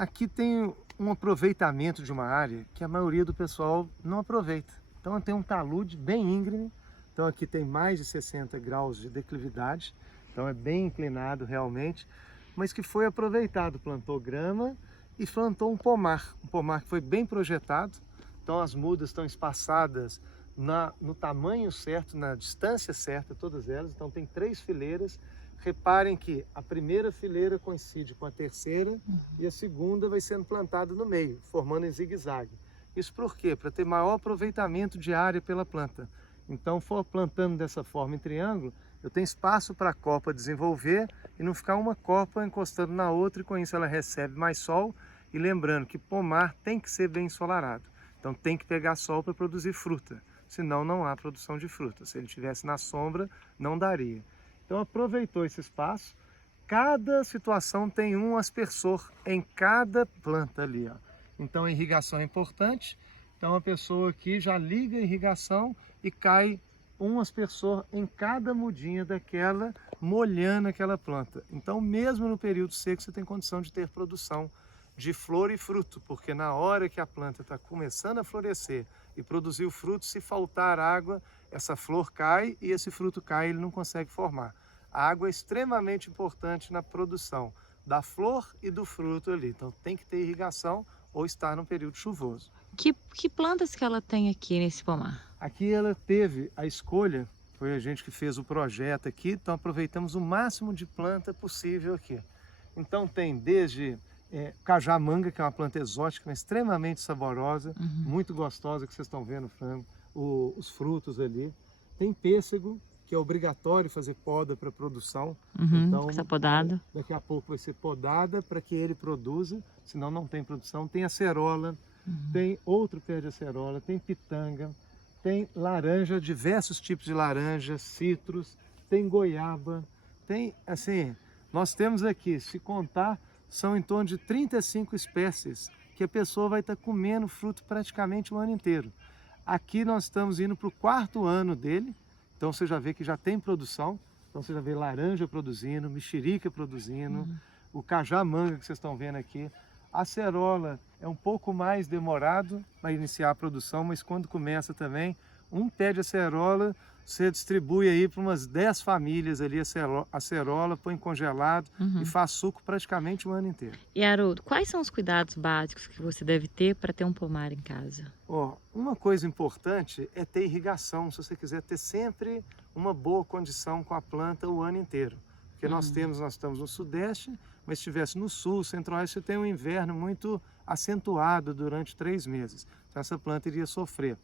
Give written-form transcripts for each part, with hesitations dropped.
Aqui tem um aproveitamento de uma área que a maioria do pessoal não aproveita. Então tem um talude bem íngreme, então aqui tem mais de 60 graus de declividade, então é bem inclinado realmente, mas que foi aproveitado, plantou grama e plantou um pomar que foi bem projetado, então as mudas estão espaçadas no tamanho certo, na distância certa, todas elas, então tem 3 fileiras. Reparem que a primeira fileira coincide com a terceira e a segunda vai sendo plantada no meio, formando em zigue-zague. Isso por quê? Para ter maior aproveitamento de área pela planta. Então, for plantando dessa forma em triângulo, eu tenho espaço para a copa desenvolver e não ficar uma copa encostando na outra, e com isso ela recebe mais sol. E lembrando que pomar tem que ser bem ensolarado. Então tem que pegar sol para produzir fruta, senão não há produção de fruta. Se ele estivesse na sombra, não daria. Então aproveitou esse espaço, cada situação tem um aspersor em cada planta ali, ó. Então a irrigação é importante, então a pessoa aqui já liga a irrigação e cai um aspersor em cada mudinha daquela, molhando aquela planta. Então mesmo no período seco você tem condição de ter produção de flor e fruto, porque na hora que a planta está começando a florescer e produzir o fruto, se faltar água, essa flor cai e esse fruto cai e ele não consegue formar. A água é extremamente importante na produção da flor e do fruto ali, então tem que ter irrigação ou estar no período chuvoso. Que plantas que ela tem aqui nesse pomar? Aqui ela teve a escolha, foi a gente que fez o projeto aqui, então aproveitamos o máximo de planta possível aqui. Então tem desde cajamanga, que é uma planta exótica, mas extremamente saborosa, muito gostosa, que vocês estão vendo, frango, os frutos ali. Tem pêssego, que é obrigatório fazer poda para produção. Então, Essa podada. daqui a pouco vai ser podada para que ele produza, senão não tem produção. Tem acerola, tem outro pé de acerola, tem pitanga, tem laranja, diversos tipos de laranja, citros, tem goiaba, tem, assim, nós temos aqui, se contar, são em torno de 35 espécies que a pessoa vai estar comendo fruto praticamente o ano inteiro. Aqui nós estamos indo para o 4º ano dele, então você já vê que já tem produção, então você já vê laranja produzindo, mexerica produzindo, o cajamanga que vocês estão vendo aqui. A acerola é um pouco mais demorado para iniciar a produção, mas quando começa também, um pé de acerola, você distribui aí para umas 10 famílias ali acerola, põe congelado e faz suco praticamente o ano inteiro. E Haroldo, quais são os cuidados básicos que você deve ter para ter um pomar em casa? Ó, uma coisa importante é ter irrigação, se você quiser ter sempre uma boa condição com a planta o ano inteiro. Porque nós estamos no sudeste, mas se estivesse no sul, centro-oeste, você tem um inverno muito acentuado durante 3 meses. Então essa planta iria sofrer.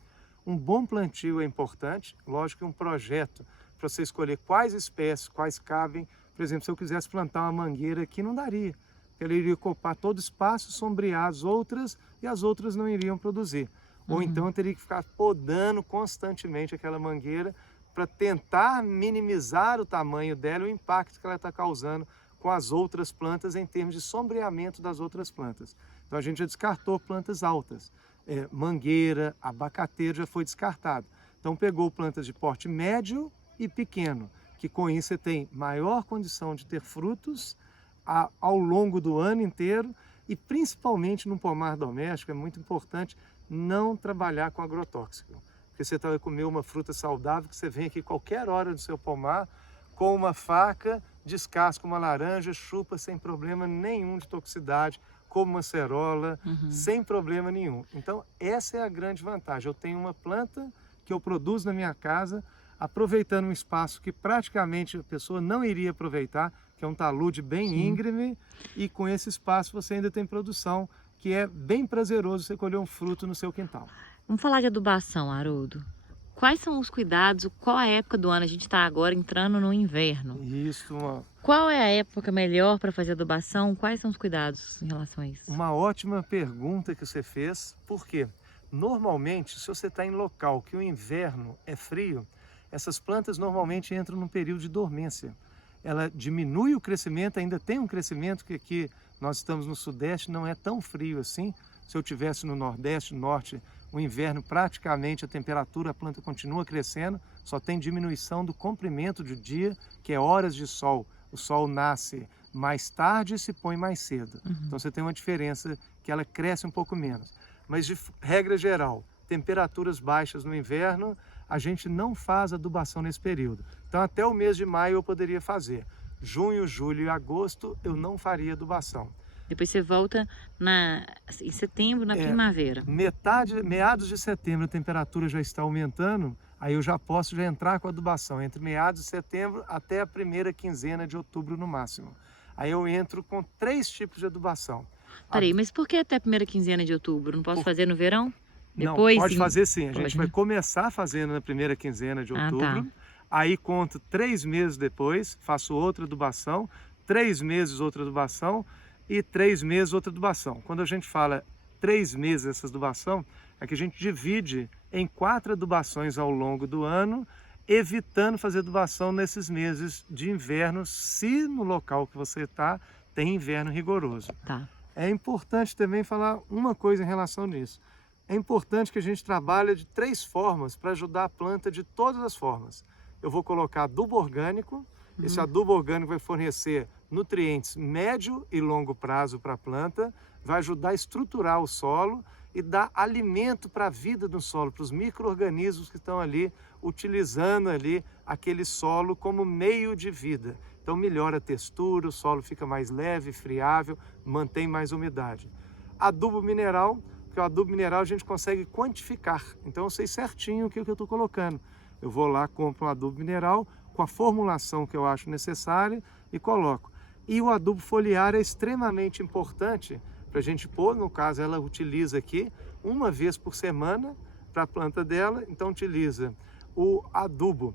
Um bom plantio é importante, lógico que um projeto para você escolher quais espécies, quais cabem. Por exemplo, se eu quisesse plantar uma mangueira aqui, não daria. Ela iria ocupar todo o espaço, sombrear as outras e as outras não iriam produzir. Ou então eu teria que ficar podando constantemente aquela mangueira para tentar minimizar o tamanho dela e o impacto que ela está causando com as outras plantas em termos de sombreamento das outras plantas. Então a gente já descartou plantas altas. Mangueira, abacateiro já foi descartado. Então pegou plantas de porte médio e pequeno, que com isso você tem maior condição de ter frutos ao longo do ano inteiro e principalmente no pomar doméstico é muito importante não trabalhar com agrotóxico. Porque você vai comer uma fruta saudável que você vem aqui qualquer hora do seu pomar com uma faca, descasca uma laranja, chupa sem problema nenhum de toxicidade, como uma acerola, sem problema nenhum. Então essa é a grande vantagem. Eu tenho uma planta que eu produzo na minha casa, aproveitando um espaço que praticamente a pessoa não iria aproveitar, que é um talude bem íngreme, e com esse espaço você ainda tem produção, que é bem prazeroso você colher um fruto no seu quintal. Vamos falar de adubação, Haroldo. Quais são os cuidados? Qual a época do ano? A gente está agora entrando no inverno. Isso, Qual é a época melhor para fazer adubação? Quais são os cuidados em relação a isso? uma ótima pergunta que você fez, por quê? Normalmente, se você está em local que o inverno é frio, essas plantas normalmente entram num período de dormência. Ela diminui o crescimento, ainda tem um crescimento que aqui nós estamos no sudeste, não é tão frio assim. Se eu tivesse no nordeste, norte, o inverno praticamente a temperatura, a planta continua crescendo, só tem diminuição do comprimento do dia, que é horas de sol. O sol nasce mais tarde se põe mais cedo. Uhum. Então você tem uma diferença que ela cresce um pouco menos. Mas de regra geral, temperaturas baixas no inverno, a gente não faz adubação nesse período. Então até o mês de maio eu poderia fazer. Junho, julho e agosto eu não faria adubação. Depois você volta em setembro, na primavera. Meados de setembro a temperatura já está aumentando, aí eu já posso entrar com a adubação, entre meados de setembro até a primeira quinzena de outubro no máximo. Aí eu entro com 3 tipos de adubação. Peraí, mas por que até a primeira quinzena de outubro? Não posso fazer no verão? Não, Depois, pode fazer sim. A pode, gente vai né? começar fazendo na primeira quinzena de outubro, tá. Aí conto 3 meses depois, faço outra adubação, 3 meses outra adubação e 3 meses outra adubação. Quando a gente fala 3 meses essa adubação, é que a gente divide em 4 adubações ao longo do ano, evitando fazer adubação nesses meses de inverno, se no local que você está tem inverno rigoroso. Tá. É importante também falar uma coisa em relação nisso. É importante que a gente trabalhe de 3 formas para ajudar a planta de todas as formas. Eu vou colocar adubo orgânico, esse adubo orgânico vai fornecer nutrientes médio e longo prazo para a planta, vai ajudar a estruturar o solo e dar alimento para a vida do solo, para os micro-organismos que estão ali, utilizando ali aquele solo como meio de vida. Então melhora a textura, o solo fica mais leve, friável, mantém mais umidade. Adubo mineral, porque o adubo mineral a gente consegue quantificar, então eu sei certinho o que eu estou colocando. Eu vou lá, compro um adubo mineral com a formulação que eu acho necessária e coloco. E o adubo foliar é extremamente importante para a gente pôr, no caso ela utiliza aqui uma vez por semana para a planta dela, então utiliza o adubo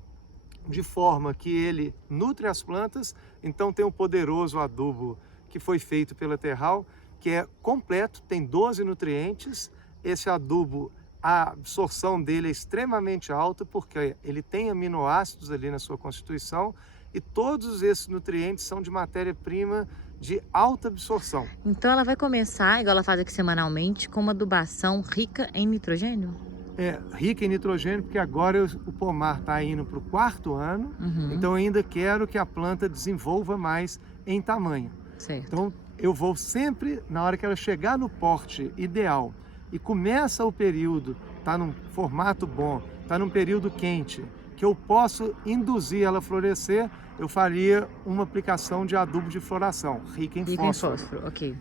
de forma que ele nutre as plantas, então tem o poderoso adubo que foi feito pela Terral, que é completo, tem 12 nutrientes, esse adubo a absorção dele é extremamente alta porque ele tem aminoácidos ali na sua constituição e todos esses nutrientes são de matéria-prima de alta absorção. Então ela vai começar, igual ela faz aqui semanalmente, com uma adubação rica em nitrogênio? É, rica em nitrogênio, porque agora o pomar está indo para o 4º ano, então eu ainda quero que a planta desenvolva mais em tamanho. Certo. Então eu vou sempre, na hora que ela chegar no porte ideal, e começa o período, está num formato bom, está num período quente, que eu posso induzir ela a florescer, eu faria uma aplicação de adubo de floração, rica em fósforo. Ok.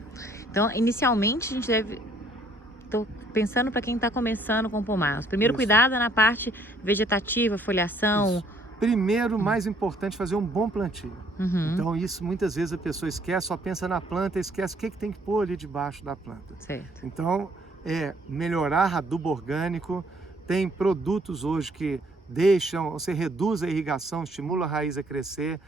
Então, inicialmente, a gente deve... Estou pensando para quem está começando com pomar. O primeiro cuidado é na parte vegetativa, foliação. Isso. Primeiro, mais importante, fazer um bom plantio. Então isso muitas vezes a pessoa esquece, só pensa na planta, esquece o que tem que pôr ali debaixo da planta. Certo. Então, melhorar adubo orgânico, tem produtos hoje que você reduz a irrigação, estimula a raiz a crescer.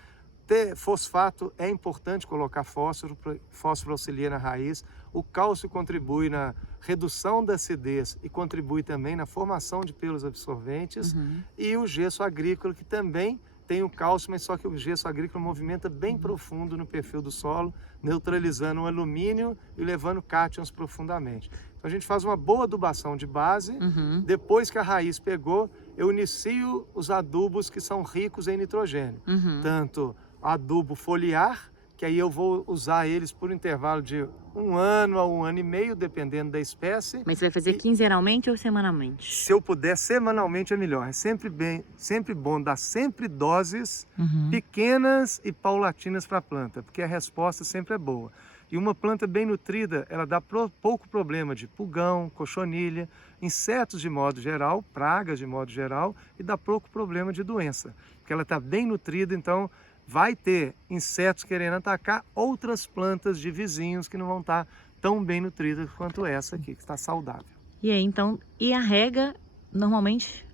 Fosfato é importante colocar fósforo auxilia na raiz. O cálcio contribui na redução da acidez e contribui também na formação de pelos absorventes. E o gesso agrícola, que também tem o cálcio, mas só que o gesso agrícola movimenta bem profundo no perfil do solo, neutralizando o alumínio e levando cátions profundamente. Então a gente faz uma boa adubação de base, depois que a raiz pegou, eu inicio os adubos que são ricos em nitrogênio. Tanto adubo foliar, que aí eu vou usar eles por intervalo de 1 ano a 1 ano e meio, dependendo da espécie. Mas você vai fazer quinzenalmente ou semanalmente? Se eu puder, semanalmente é melhor. É sempre bom dar sempre doses pequenas e paulatinas para a planta, porque a resposta sempre é boa. E uma planta bem nutrida, ela dá pouco problema de pulgão, cochonilha, insetos de modo geral, pragas de modo geral, e dá pouco problema de doença, porque ela está bem nutrida, então vai ter insetos querendo atacar outras plantas de vizinhos que não vão estar tão bem nutridas quanto essa aqui, que está saudável. E aí, então, e a rega normalmente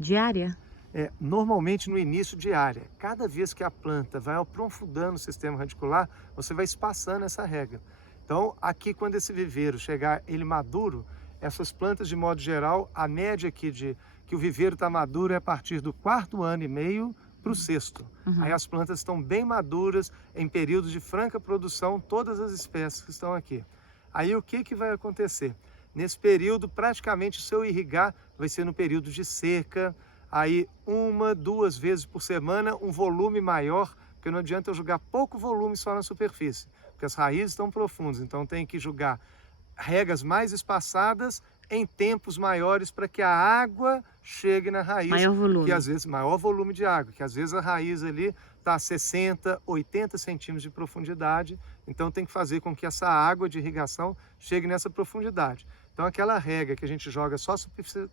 diária? Normalmente no início diária. Cada vez que a planta vai aprofundando o sistema radicular, você vai espaçando essa rega. Então, aqui quando esse viveiro chegar ele maduro, essas plantas de modo geral, a média aqui que o viveiro está maduro é a partir do 4º ano e meio para o 6º. Aí as plantas estão bem maduras, em períodos de franca produção, todas as espécies que estão aqui. Aí o que vai acontecer? Nesse período, praticamente, se eu irrigar, vai ser no período de seca, aí 1, 2 vezes por semana, um volume maior porque não adianta eu jogar pouco volume só na superfície, porque as raízes estão profundas, então tem que jogar regas mais espaçadas em tempos maiores para que a água chegue na raiz. Maior volume. Que às vezes, maior volume de água, que às vezes a raiz ali está a 60, 80 centímetros de profundidade, então tem que fazer com que essa água de irrigação chegue nessa profundidade. Então aquela rega que a gente joga só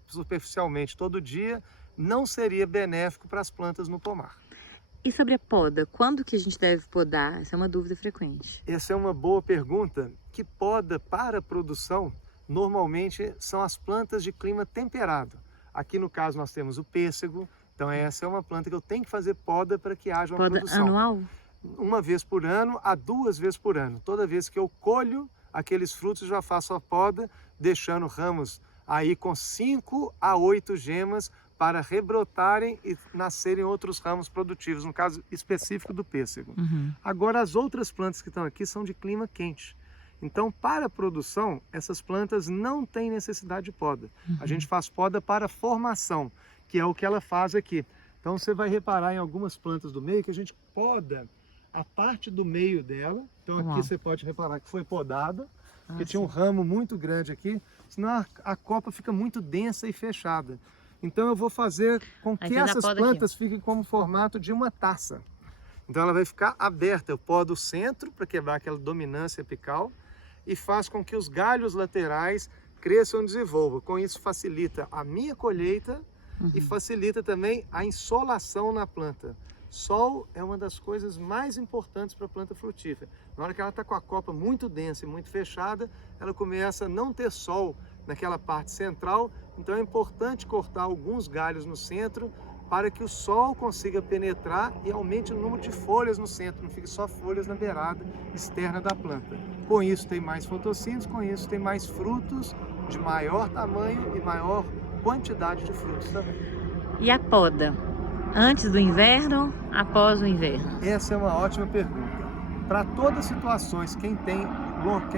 superficialmente todo dia não seria benéfico para as plantas no pomar. E sobre a poda, quando que a gente deve podar? Essa é uma dúvida frequente. Essa é uma boa pergunta. Que poda para a produção normalmente são as plantas de clima temperado. Aqui no caso nós temos o pêssego, então essa é uma planta que eu tenho que fazer poda para que haja uma produção. Poda anual? Uma vez por ano a 2 vezes por ano. Toda vez que eu colho aqueles frutos, já faço a poda, deixando ramos aí com 5 a 8 gemas para rebrotarem e nascerem outros ramos produtivos, no caso específico do pêssego. Agora, as outras plantas que estão aqui são de clima quente. Então, para a produção, essas plantas não têm necessidade de poda. A gente faz poda para formação, que é o que ela faz aqui. Então, você vai reparar em algumas plantas do meio que a gente poda a parte do meio dela. Então, aqui você pode reparar que foi podada, porque tinha um ramo muito grande aqui, senão a copa fica muito densa e fechada. Então eu vou fazer com que essas plantas fiquem como formato de uma taça. Então ela vai ficar aberta. Eu podo o centro para quebrar aquela dominância apical e faz com que os galhos laterais cresçam e desenvolvam. Com isso facilita a minha colheita e facilita também a insolação na planta. Sol é uma das coisas mais importantes para a planta frutífera. Na hora que ela está com a copa muito densa e muito fechada, ela começa a não ter sol naquela parte central, então é importante cortar alguns galhos no centro para que o sol consiga penetrar e aumente o número de folhas no centro, não fique só folhas na beirada externa da planta. Com isso tem mais fotossíntese, com isso tem mais frutos de maior tamanho e maior quantidade de frutos também. E a poda? Antes do inverno, após o inverno? Essa é uma ótima pergunta. Para todas as situações, quem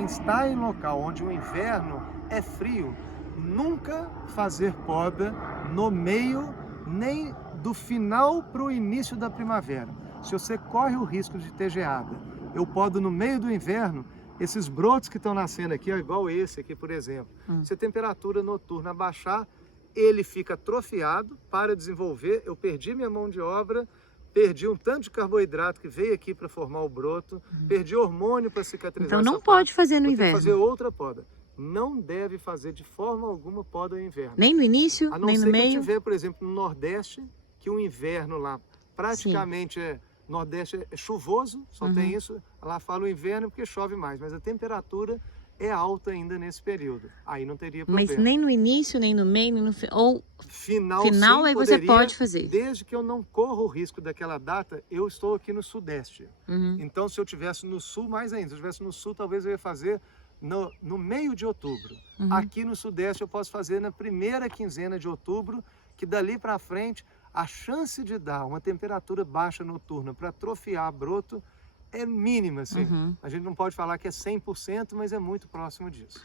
está em local onde o inverno é frio, nunca fazer poda no meio nem do final para o início da primavera. Se você corre o risco de ter geada, eu podo no meio do inverno, esses brotos que estão nascendo aqui, ó, igual esse aqui, por exemplo, se a temperatura noturna baixar, ele fica atrofiado, para desenvolver, eu perdi minha mão de obra, perdi um tanto de carboidrato que veio aqui para formar o broto, perdi hormônio para cicatrizar. Então não pode fazer no inverno. Fazer outra poda. Não deve fazer de forma alguma poda no inverno. Nem no início, nem no meio? A não ser que tiver, por exemplo, no Nordeste, que o inverno lá praticamente Nordeste é chuvoso, só tem isso. Lá fala o inverno porque chove mais, mas a temperatura é alta ainda nesse período. Aí não teria problema. Mas nem no início, nem no meio, nem no ou final aí você pode fazer. Desde que eu não corra o risco daquela data, eu estou aqui no Sudeste. Então, se eu estivesse no Sul, mais ainda. Se eu estivesse no Sul, talvez eu ia fazer no meio de outubro. Aqui no Sudeste eu posso fazer na primeira quinzena de outubro, que dali para frente a chance de dar uma temperatura baixa noturna para atrofiar broto é mínima, assim. A gente não pode falar que é 100%, mas é muito próximo disso.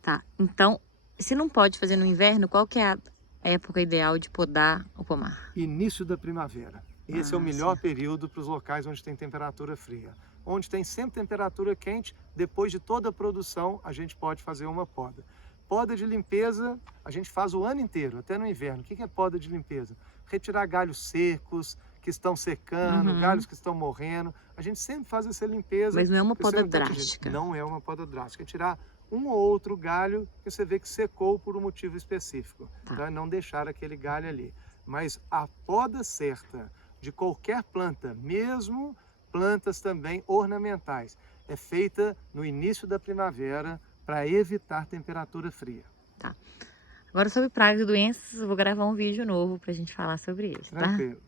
Tá, então, se não pode fazer no inverno, qual que é a época ideal de podar o pomar? Início da primavera. Esse é o melhor período para os locais onde tem temperatura fria. Onde tem sempre temperatura quente, depois de toda a produção, a gente pode fazer uma poda. Poda de limpeza, a gente faz o ano inteiro, até no inverno. O que é poda de limpeza? Retirar galhos secos, que estão secando, galhos que estão morrendo. A gente sempre faz essa limpeza. Mas não é uma poda drástica. Não é uma poda drástica. É tirar um ou outro galho que você vê que secou por um motivo específico. Então é não deixar aquele galho ali. Mas a poda certa de qualquer planta, mesmo plantas também ornamentais, é feita no início da primavera para evitar temperatura fria. Tá. Agora sobre pragas e doenças, eu vou gravar um vídeo novo para a gente falar sobre isso, tá? Tranquilo.